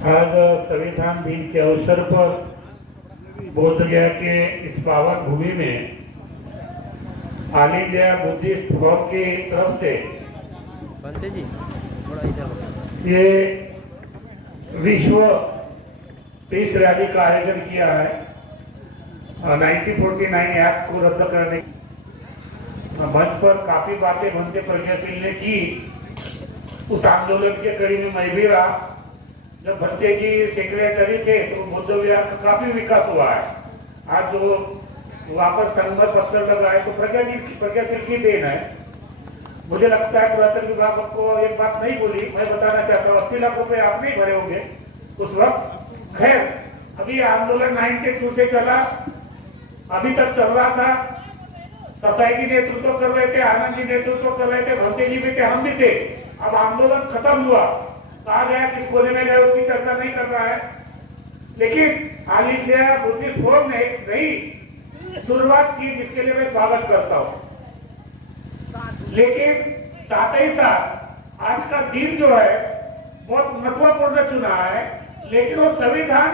आज संविधान दिन के अवसर पर बोधगया के इस पावन भूमि में ऑल इंडिया बुद्धिस्ट फोरम की तरफ से बनते जी थोड़ा इधर ये विश्व पीस रैली का आयोजन किया है 1949 एक्ट को रद्द करने मंच पर काफी बातें बनते प्रज्ञाशील ने की। उस आंदोलन के कड़ी में मैं भी रहा। जब भंते जी सेक्रेटरी थे तो बुद्ध विहार का काफी विकास हुआ है। आज जो वापस संगत पत्र लगा है तो प्रज्ञाशील की देन है। मुझे लगता है पुरातन विभाग को एक बात नहीं बोली, मैं बताना चाहता हूँ 80 लाख रुपए आप नहीं भरे होंगे उस वक्त। खैर अभी आंदोलन 92 से चला, अभी तक चल रहा था। ससाई जी नेतृत्व कर रहे थे, आनंद जी नेतृत्व कर रहे थे, भंते जी भी थे, हम भी थे। अब आंदोलन खत्म हुआ, कहा गया किस कोने में गए उसकी चर्चा नहीं कर रहा है। लेकिन ऑल इंडिया बुद्धिस्ट फोरम ने एक नई शुरुआत की जिसके लिए मैं स्वागत करता हूं। लेकिन साथ ही साथ आज का दिन जो है बहुत महत्वपूर्ण चुना है। लेकिन वो संविधान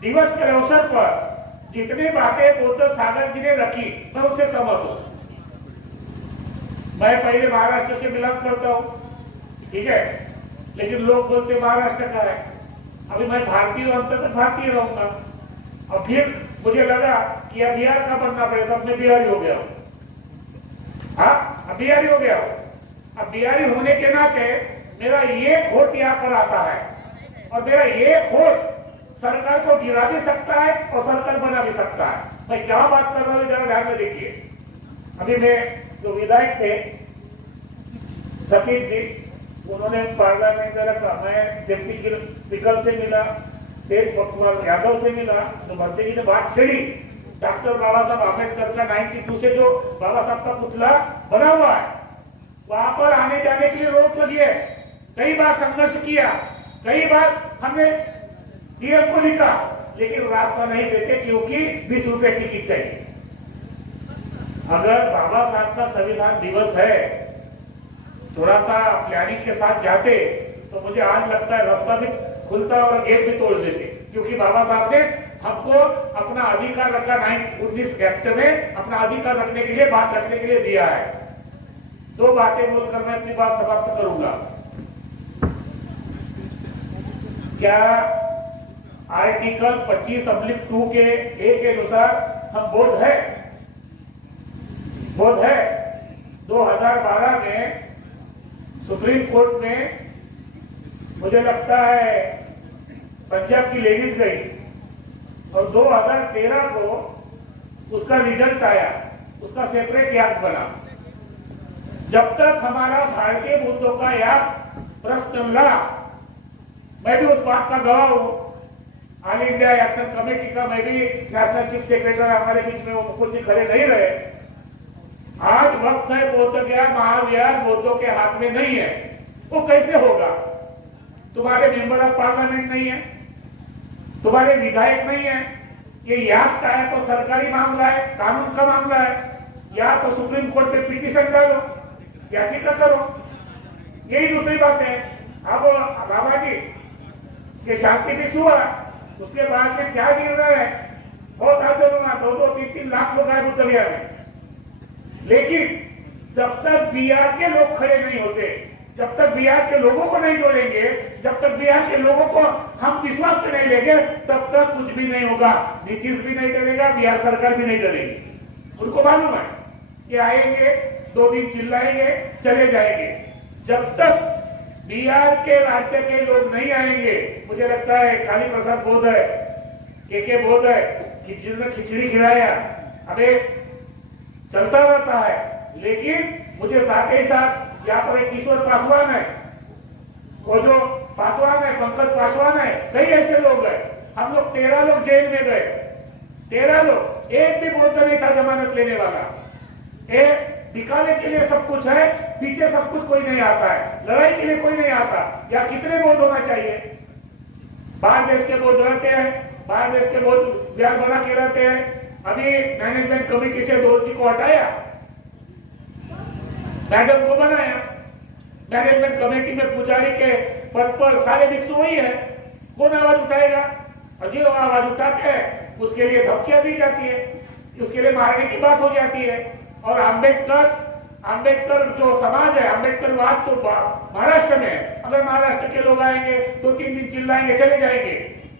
दिवस के अवसर पर जितनी बातें बुद्ध सागर जी ने रखी मैं उनसे सहमत हूं। मैं पहले महाराष्ट्र से बिलोंग करता हूं, ठीक है, लेकिन लोग बोलते महाराष्ट्र का है। अभी मैं भारतीय हूं, अंततः भारतीय रहूंगा। और फिर मुझे लगा कि अब बिहार का बनना पड़ेगा, अब मैं बिहारी हो गया हूं। हाँ, अब बिहारी हो गया हूं। अब बिहारी होने के नाते मेरा ये वोट यहाँ पर आता है और मेरा ये वोट सरकार को गिरा भी सकता है और सरकार बना भी सकता है। मैं क्या बात कर रहा हूँ जरा ध्यान में देखिए। अभी मैं जो विधायक थे सतीश जी, उन्होंने पार्लियामेंट में रखा। मैं डिप्टी स्पीकर से मिला, तेज पटवार यादव से मिला, तो भंते जी ने बात छेड़ी। डॉक्टर बाबा साहब आम्बेडकर का 92 से जो बाबा साहब का पुतला बना हुआ है वहां पर आने जाने के लिए रोक लगी है। कई बार संघर्ष किया, कई बार हमने डीएम को लिखा, लेकिन रास्ता नहीं देते क्योंकि 20 रुपए टिकट चाहिए। अगर बाबा साहब का संविधान दिवस है, थोड़ा सा प्लानिंग के साथ जाते तो मुझे आज लगता है रास्ता भी खुलता और गेट भी तोड़ देते। क्योंकि बाबा साहब ने हमको अपना अधिकार रखा 19 एक्ट में, अपना अधिकार रखने के लिए, बात रखने के लिए दिया है। दो बातें बोलकर मैं अपनी बात समाप्त करूंगा। क्या आर्टिकल 25(2) के ए के अनुसार हम बोध है 2012 में सुप्रीम कोर्ट में मुझे लगता है पंजाब की लेडीज गई और 2013 को उसका रिजल्ट आया, उसका सेपरेट एक्ट बना। जब तक हमारा भारतीय मुद्दों का एक्ट प्रश्न ला, मैं भी उस बात का गवाह हूं। ऑल इंडिया एक्शन कमेटी का मैं भी नेशनल चीफ सेक्रेटरी, हमारे बीच में वो मुकुल जी खड़े नहीं रहे। आज वक्त है बोध गया महाविहार बौद्धों के हाथ में नहीं है। वो कैसे होगा? तुम्हारे मेंबर ऑफ पार्लियामेंट नहीं है, तुम्हारे विधायक नहीं है। ये याद है तो सरकारी मामला है, कानून का मामला है, या तो सुप्रीम कोर्ट में पिटीशन डालो, याचिका करो। यही दूसरी बात है। अब बाबा जी के शांति भी हुआ, उसके बाद में क्या निर्णय है? बहुत आंदोलन, 2-3 लाख लोग आए बुद्ध विहार में। लेकिन जब तक बिहार के लोग खड़े नहीं होते, जब तक बिहार के लोगों को नहीं जोड़ेंगे, जब तक बिहार के लोगों को हम विश्वास में नहीं लेंगे, तब तक कुछ भी नहीं होगा। नीतीश भी नहीं डरेगा, बिहार सरकार भी नहीं डरेगी। उनको मालूम है कि आएंगे, 2 दिन चिल्लाएंगे, चले जाएंगे। जब तक बिहार के राज्य के लोग नहीं आएंगे, मुझे लगता है काली प्रसाद बोध है, के बोध है, खिचड़ी खिलाया, अबे चलता रहता है। लेकिन मुझे साथ ही साथ यहाँ पर एक किशोर पासवान है, वो जो पासवान है, पंकज पासवान है, कई ऐसे लोग हैं। हम लोग 13 लोग जेल में गए, 13 लोग, एक भी बौद्ध नहीं था जमानत लेने वाला। दिखाने के लिए सब कुछ है, पीछे सब कुछ कोई नहीं आता है, लड़ाई के लिए कोई नहीं आता। या कितने बौद्ध होना चाहिए? बाहर देश के बौद्ध रहते हैं, बाहर देश के बौद्ध बिहार बना के रहते हैं। अभी मैनेजमेंट कमेटी से दौर जी को हटाया, मैडम को बनाया। मैनेजमेंट कमेटी में पुजारी के पद पर सारे भिक्षु वही है, कौन आवाज उठाएगा? और जो आवाज उठाते हैं उसके लिए धमकियां दी जाती है, उसके लिए मारने की बात हो जाती है। और अंबेडकर जो समाज है, अंबेडकरवाद तो महाराष्ट्र में है। अगर महाराष्ट्र के लोग आएंगे 2-3 दिन चिल्लाएंगे चले जाएंगे,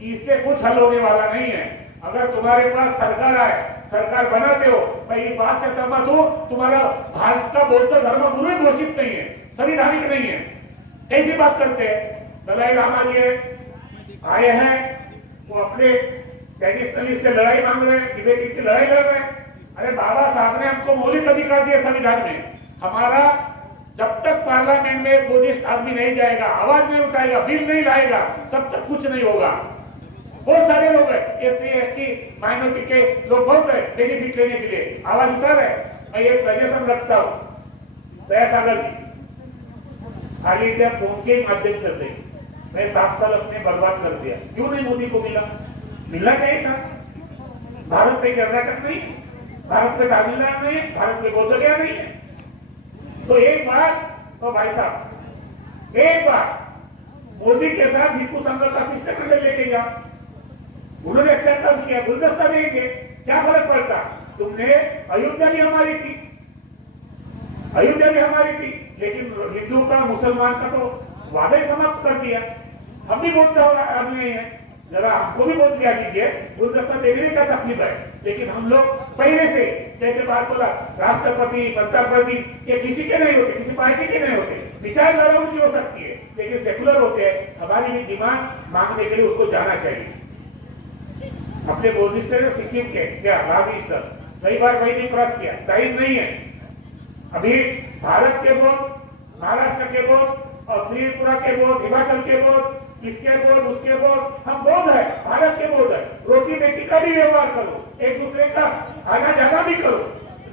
इससे कुछ हल होने वाला नहीं है। अगर तुम्हारे पास सरकार आए, सरकार बनाते हो, मैं ये बात से सहमत हूं, तुम्हारा भारत का बौद्ध धर्म गुरु घोषित नहीं है, संवैधानिक नहीं है। कैसी बात करते हैं? दलाई लामा जी आए हैं, वो अपने ट्रेडिशनलिस्ट से लड़ाई मांग रहे हैं, तिब्बती की लड़ाई लड़ रहे हैं। अरे बाबा साहब ने हमको मौलिक अधिकार दिए संविधान में। हमारा जब तक पार्लियामेंट में बुद्धिस्ट आदमी नहीं जाएगा, आवाज नहीं उठाएगा, बिल नहीं लाएगा, तब तक कुछ नहीं होगा। बहुत सारे लोग हैं, SC ST माइनॉरिटी के लोग बहुत है बेनिफिट लेने के लिए आवाज उठा रहे हैं। मैं एक सजेशन रखता हूँ दया सागर जी, खाली इंडिया फोन के माध्यम से मैं 7 साल अपने बर्बाद कर दिया। क्यों नहीं मोदी को मिलना चाहिए था। भारत में कर्नाटक नहीं, भारत में तमिलनाडु नहीं, भारत में बोध गया नहीं है। तो एक बार तो भाई साहब, एक बार मोदी के साथ भिक्षु संघ का सिस्टम लेके जाओ। उन्होंने अच्छा काम किया, गुलदस्ता देंगे, क्या फर्क पड़ता? तुमने अयोध्या भी हमारी थी, लेकिन हिंदू का मुसलमान का तो वादा ही समाप्त कर दिया। हम भी बोलते हो नहीं है, जरा हमको भी बोल दिया दीजिए, गुलदस्ता देने का तकलीफ है। लेकिन हम लोग पहले से जैसे बात बोला, राष्ट्रपति प्रधानमंत्री ये किसी के नहीं होते, किसी पार्टी के नहीं होते, विचारधारा उनकी हो सकती है, लेकिन सेकुलर होते हैं। हमारी भी डिमांड मांगने के लिए उसको जाना चाहिए। अपने बोधिस्ट सिक्किम के क्या राजस्थान कई बार मैंने प्रश्न किया, टाइम नहीं है। अभी भारत के बोर्ड, महाराष्ट्र के बोर्ड और त्रिपुरा के बोर्ड, हिमाचल के बोर्ड, इसके बोर्ड, उसके बोर्ड, हम बोर्ड है, भारत के बोर्ड है। रोटी बेटी का भी व्यवहार करो, एक दूसरे का आना जाना भी करो,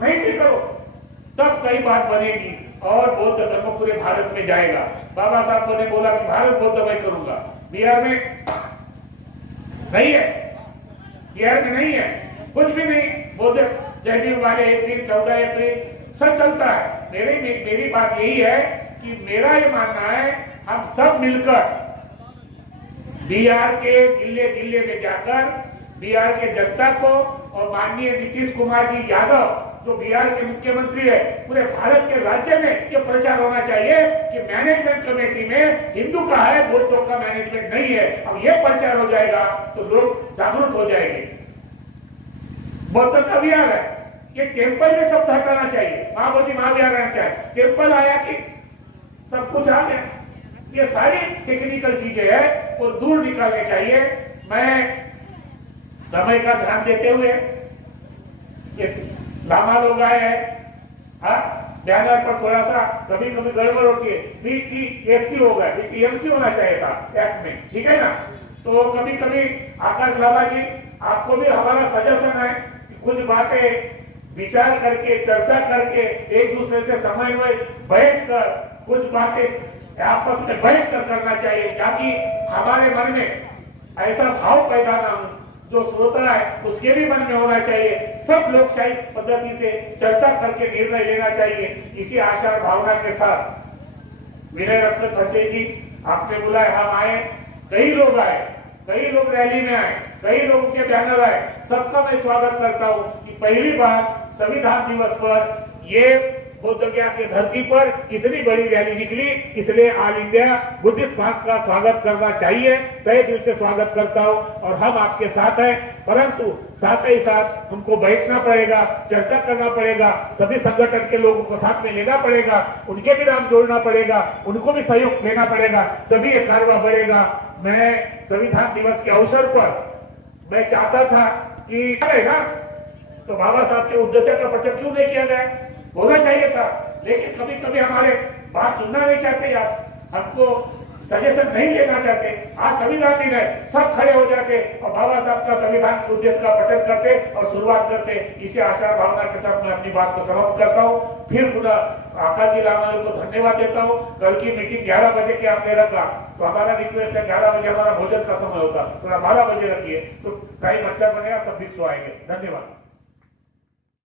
नहीं भी करो, तब कई बात बनेगी और बौद्ध धर्म पूरे भारत में जाएगा। बाबा साहब ने बोला कि भारत बौद्ध मैं करूंगा। बिहार में नहीं है, बिहार में नहीं है, कुछ भी नहीं। बौद्ध जयंती वाले एक दिन 14 अप्रैल सब चलता है। मेरी बात यही है कि मेरा ये मानना है, हम सब मिलकर बिहार के जिले में जाकर बिहार के जनता को और माननीय नीतीश कुमार जी यादव जो बिहार के मुख्यमंत्री है, पूरे भारत के राज्य में ये प्रचार होना चाहिए कि मैनेजमेंट कमेटी में हिंदू का है, बौद्धों का मैनेजमेंट नहीं है। अब ये प्रचार हो जाएगा तो लोग जागरूक हो जाएंगे। बौद्ध का विहार है, ये टेम्पल में सब हटाना चाहिए, महाबोधि महाविहार रहना चाहिए। टेम्पल आया कि सब कुछ आ गया। ये सारी टेक्निकल चीजें हैं वो दूर निकालने चाहिए। मैं समय का ध्यान देते हुए ये लामा लोग आए हैं, बैनर पर थोड़ा सा कभी गड़बड़ होती है, BTMC हो गया, BTMC होना चाहिए था एक्ट में, ठीक है ना। तो कभी आकाश लामा जी, आपको भी हमारा सजेशन है कि कुछ बातें विचार करके, चर्चा करके, एक दूसरे से समन्वय बैठकर कुछ बातें आपस में बैठकर करना चाहिए, ताकि हमारे मन में ऐसा भाव पैदा ना हो, जो श्रोता है उसके भी मन में होना चाहिए। सब लोकशाही पद्धति से चर्चा करके निर्णय लेना चाहिए। इसी आशा और भावना के साथ विनय रत्न खंडे जी आपने बुलाया, हम आए, कई लोग आए, कई लोग रैली में आए, कई लोगों के बैनर आए, सबका मैं स्वागत करता हूं कि पहली बार संविधान दिवस पर ये बुद्ध गया की धरती पर इतनी बड़ी रैली निकली, इसलिए ऑल इंडिया बुद्धिस्ट भाग का स्वागत करना चाहिए। तहे दिल से स्वागत करता हूं और हम आपके साथ हैं, परंतु साथ ही साथ हमको बैठना पड़ेगा, चर्चा करना पड़ेगा, सभी संगठन के लोगों को साथ में लेना पड़ेगा, उनके भी नाम जोड़ना पड़ेगा, उनको भी सहयोग देना पड़ेगा, तभी ये कार्रवाई बढ़ेगा। मैं संविधान दिवस के अवसर पर मैं चाहता था कि तो बाबा साहब के उद्देश्य का प्रचार क्यों नहीं किया गया, होना चाहिए था। लेकिन कभी कभी हमारे बात सुनना नहीं चाहते या हमको सजेशन नहीं लेना चाहते। आज संविधान दिन है, सब खड़े हो जाते और बाबा साहब का संविधान के उद्देश्य का प्रचार करते और शुरुआत करते। इसी आशा भावना के साथ मैं अपनी बात को समाप्त करता हूँ। फिर पुनः आकाश जी लामा को धन्यवाद देता हूँ। कल की मीटिंग 11 बजे की आपने रखा, तो हमारा रिक्वेस्ट है 11 बजे हमारा भोजन का समय होता, थोड़ा 12 बजे रखिए तो टाइम अच्छा बनेगा, सब भिक्षु आएंगे। धन्यवाद।